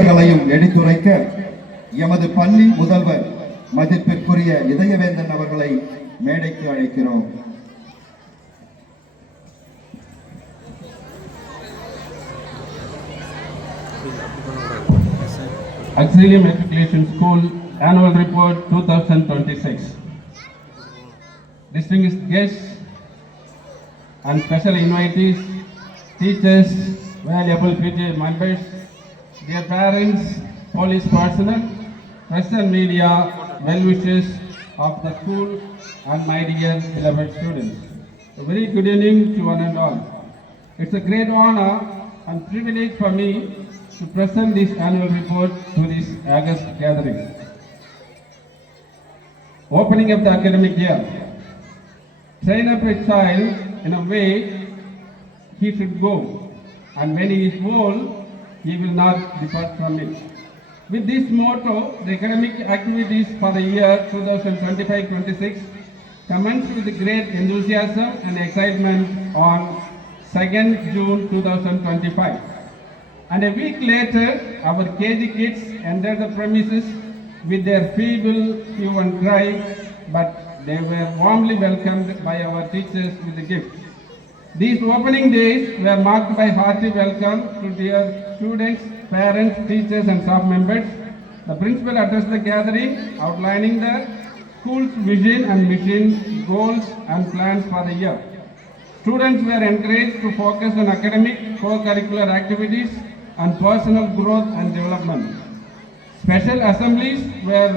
பெயர்களையும் எடுத்துரைக்க எமது பள்ளி முதல்வர் மதிப்பிற்குரிய இதயவேந்தன் அவர்களை மேடைக்கு அழைக்கிறோம். Auxilium Matriculation School Annual Report 2026. Distinguished guests and special invitees, teachers, valuable PTA members, dear parents, police personnel, press and media, well-wishers of the school, and my dear beloved students. A very good evening to one and all. It's a great honor and privilege for me to present this annual report to this August gathering. Opening of the academic year. Train up a child in a way he should go, and when he is old, he will not depart from it. With this motto, the academic activities for the year 2025-26 commenced with great enthusiasm and excitement on 2nd June 2025. And a week later, our KG kids entered the premises with their feeble hue and cry, but they were warmly welcomed by our teachers with a gift. These opening days were marked by hearty welcome to dear students, parents, teachers and staff members. The principal addressed the gathering, outlining the school's vision and mission, goals and plans for the year. Students were encouraged to focus on academic, co-curricular activities and personal growth and development. Special assemblies were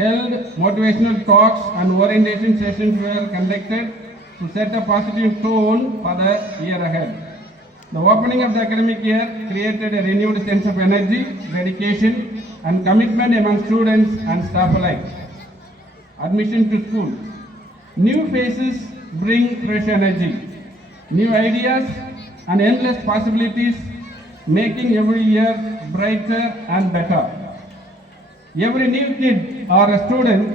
held, motivational talks and orientation sessions were conducted to set a positive tone for the year ahead. The opening of the academic year created a renewed sense of energy, dedication and commitment among students and staff alike. Admission to school. New faces bring fresh energy, new ideas and endless possibilities, making every year brighter and better. Every new kid or a student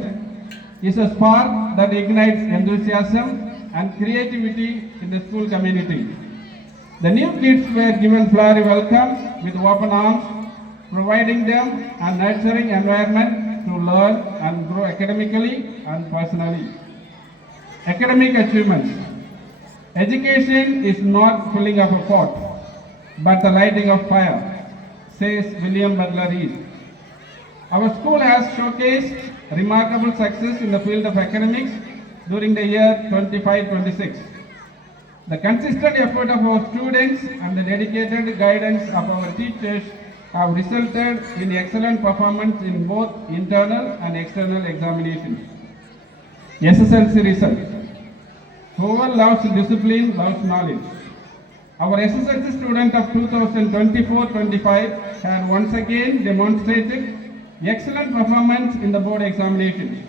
is a spark that ignites enthusiasm and creativity in the school community. The new kids were given flowery welcome with open arms, providing them a nurturing environment to learn and grow academically and personally. Academic achievements. Education is not filling up a pot, but the lighting of fire, says William Butler Yeats. Our school has showcased remarkable success in the field of academics during the year 25-26. The consistent effort of our students and the dedicated guidance of our teachers have resulted in excellent performance in both internal and external examinations. SSLC result. Whoever loves discipline loves knowledge. Our SSLC student of 2024-25 had once again demonstrated excellent performance in the board examinations.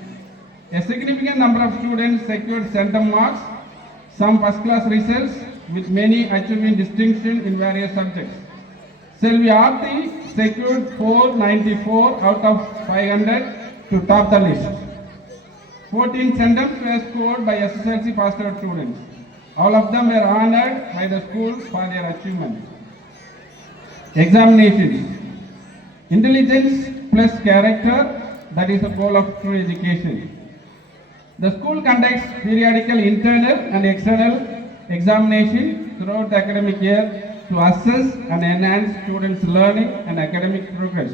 A significant number of students secured center marks, some first class results, with many achieving distinction in various subjects. Selvi Aarti secured 494 out of 500 to top the list. 14 centums were scored by SSLC passed out students. All of them were honored by the school for their achievements. Examinations. Intelligence plus character, that is the goal of true education. The school conducts periodical internal and external examination throughout the academic year to assess and enhance students' learning and academic progress.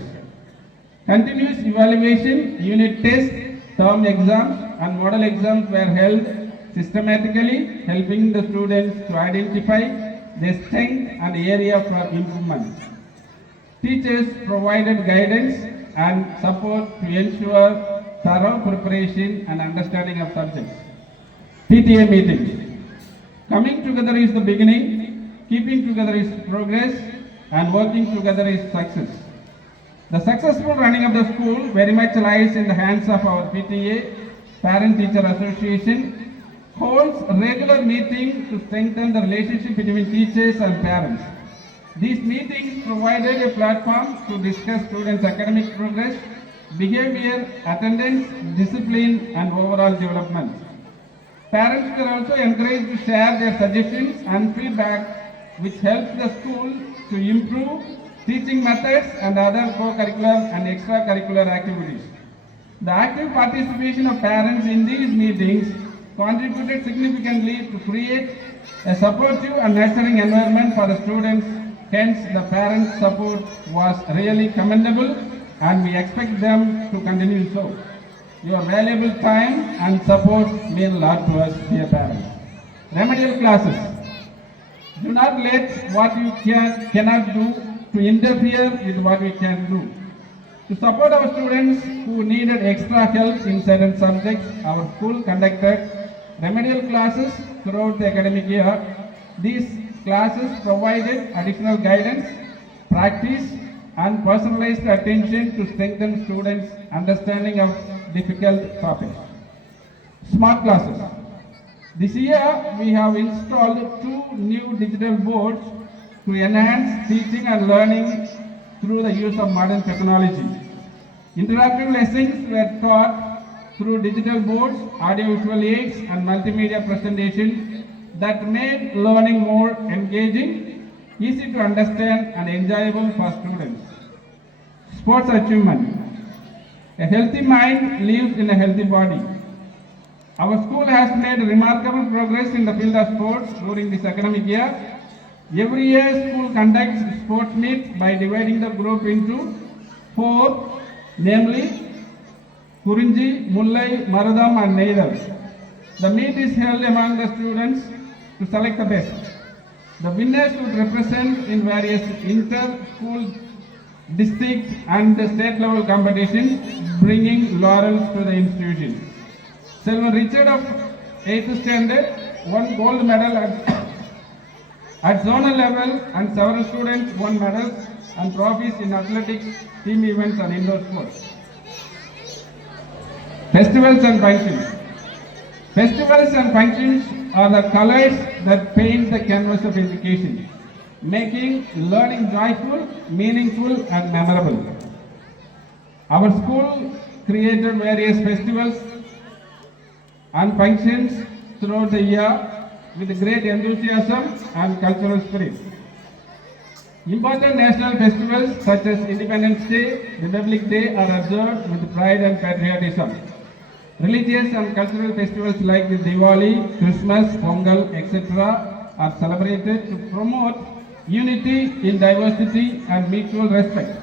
Continuous evaluation, unit tests, term exams and model exams were held systematically, helping the students to identify their strength and area for improvement. Teachers provided guidance and support to ensure thorough preparation and understanding of subjects. PTA meetings. Coming together is the beginning, keeping together is progress, and working together is success. The successful running of the school very much lies in the hands of our PTA, Parent Teacher Association, holds regular meetings to strengthen the relationship between teachers and parents. These meetings provided a platform to discuss students' academic progress, behavior, attendance, discipline, and overall development. Parents were also encouraged to share their suggestions and feedback, which helps the school to improve teaching methods, and other co-curricular and extracurricular activities. The active participation of parents in these meetings contributed significantly to create a supportive and nurturing environment for the students. Hence, the parent support was really commendable and we expect them to continue so. Your valuable time and support mean a lot to us, dear parents. Remedial classes. Do not let what you cannot do to interfere with what we can do. To support our students who needed extra help in certain subjects, our school conducted remedial classes throughout the academic year. These classes provided additional guidance, practice, and personalized attention to strengthen students' understanding of difficult topics. Smart classes. This year, we have installed 2 new digital boards to enhance teaching and learning through the use of modern technology. Interactive lessons were taught through digital boards, audiovisual aids, and multimedia presentations that made learning more engaging, easy to understand, and enjoyable for students. Sports achievement. A healthy mind lives in a healthy body. Our school has made remarkable progress in the field of sports during this academic year. Every year, school conducts sports meets by dividing the group into 4, namely Kurinji, Mullai, Maradam, and Neidar. The meet is held among the students to select the best. The winners would represent in various inter-school, district, and state level competitions, bringing laurels to the institution. Selvan Richard of 8th standard won gold medal at zonal level, and several students won medals and trophies in athletics, team events, and indoor sports. Festivals and functions. Festivals and functions are the colors that paint the canvas of education, making learning joyful, meaningful, and memorable. Our school created various festivals and functions throughout the year with great enthusiasm and cultural spirit. Important national festivals such as Independence Day, Republic Day are observed with pride and patriotism. Religious and cultural festivals like the Diwali, Christmas, Pongal, etc. are celebrated to promote unity in diversity and mutual respect.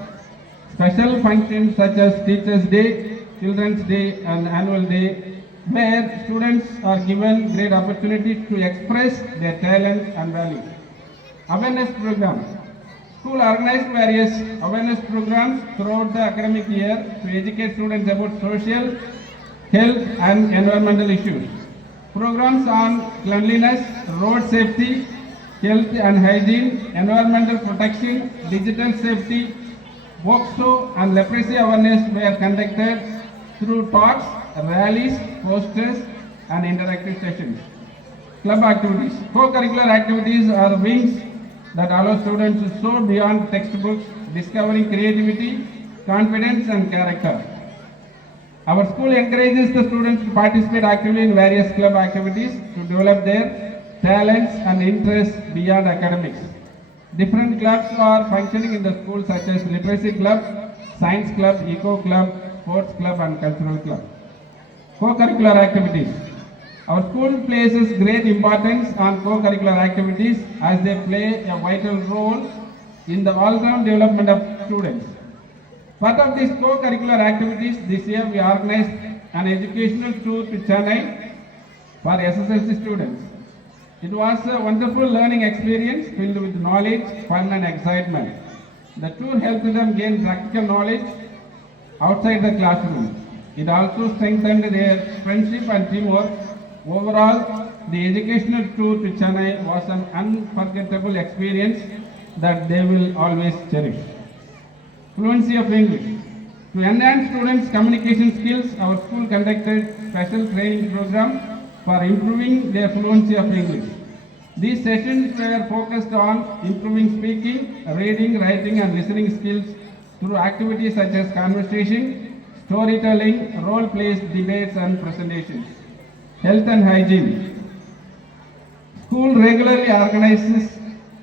Special functions such as Teachers' Day, Children's Day, and Annual Day, where students are given great opportunity to express their talents and values. Awareness program. School organized various awareness programs throughout the academic year to educate students about social, health, and environmental issues. Programs on cleanliness, road safety, health and hygiene, environmental protection, digital safety, WOXO, and leprosy awareness were conducted through talks, rallies, posters, and interactive sessions. Club activities. Co-curricular activities are wings that allow students to soar beyond textbooks, discovering creativity, confidence, and character. Our school encourages the students to participate actively in various club activities to develop their talents and interests beyond academics. Different clubs are functioning in the school such as Literacy Club, Science Club, Eco Club, Sports Club, and Cultural Club. Co-curricular activities. Our school places great importance on co-curricular activities as they play a vital role in the all-round development of students. Part of these co-curricular activities, this year we organized an educational tour to Chennai for SSLC students. It was a wonderful learning experience filled with knowledge, fun, and excitement. The tour helped them gain practical knowledge outside the classroom. It also strengthened their friendship and teamwork. Overall, the educational tour to Chennai was an unforgettable experience that they will always cherish. Fluency of English. To enhance students' communication skills, our school conducted special training program for improving their fluency of English. These sessions were focused on improving speaking, reading, writing, and listening skills through activities such as conversation, storytelling, role plays, debates, and presentations. Health and hygiene. School regularly organizes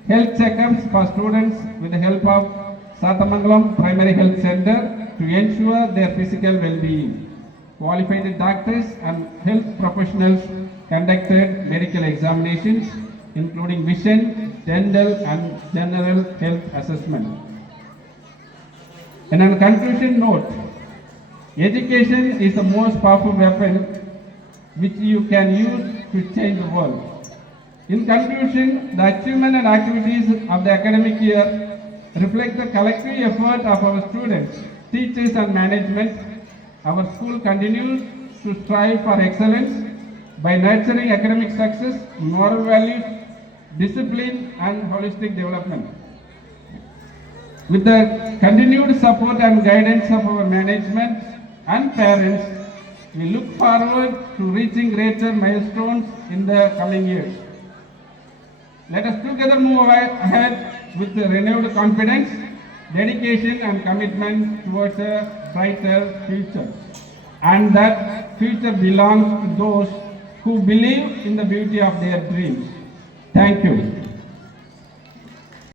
health checkups for students with the help of Satamangalam Primary Health Center to ensure their physical well-being. Qualified doctors and health professionals conducted medical examinations including vision, dental and general health assessment. And on a conclusion note, education is the most powerful weapon which you can use to change the world. In conclusion, the achievement and activities of the academic year reflect the collective effort of our students, teachers and management. Our school continues to strive for excellence by nurturing academic success, moral values, discipline and holistic development. With the continued support and guidance of our management and parents, we look forward to reaching greater milestones in the coming years. Let us together move ahead with renewed confidence, dedication and commitment towards a brighter future. And that future belongs to those who believe in the beauty of their dreams. Thank you.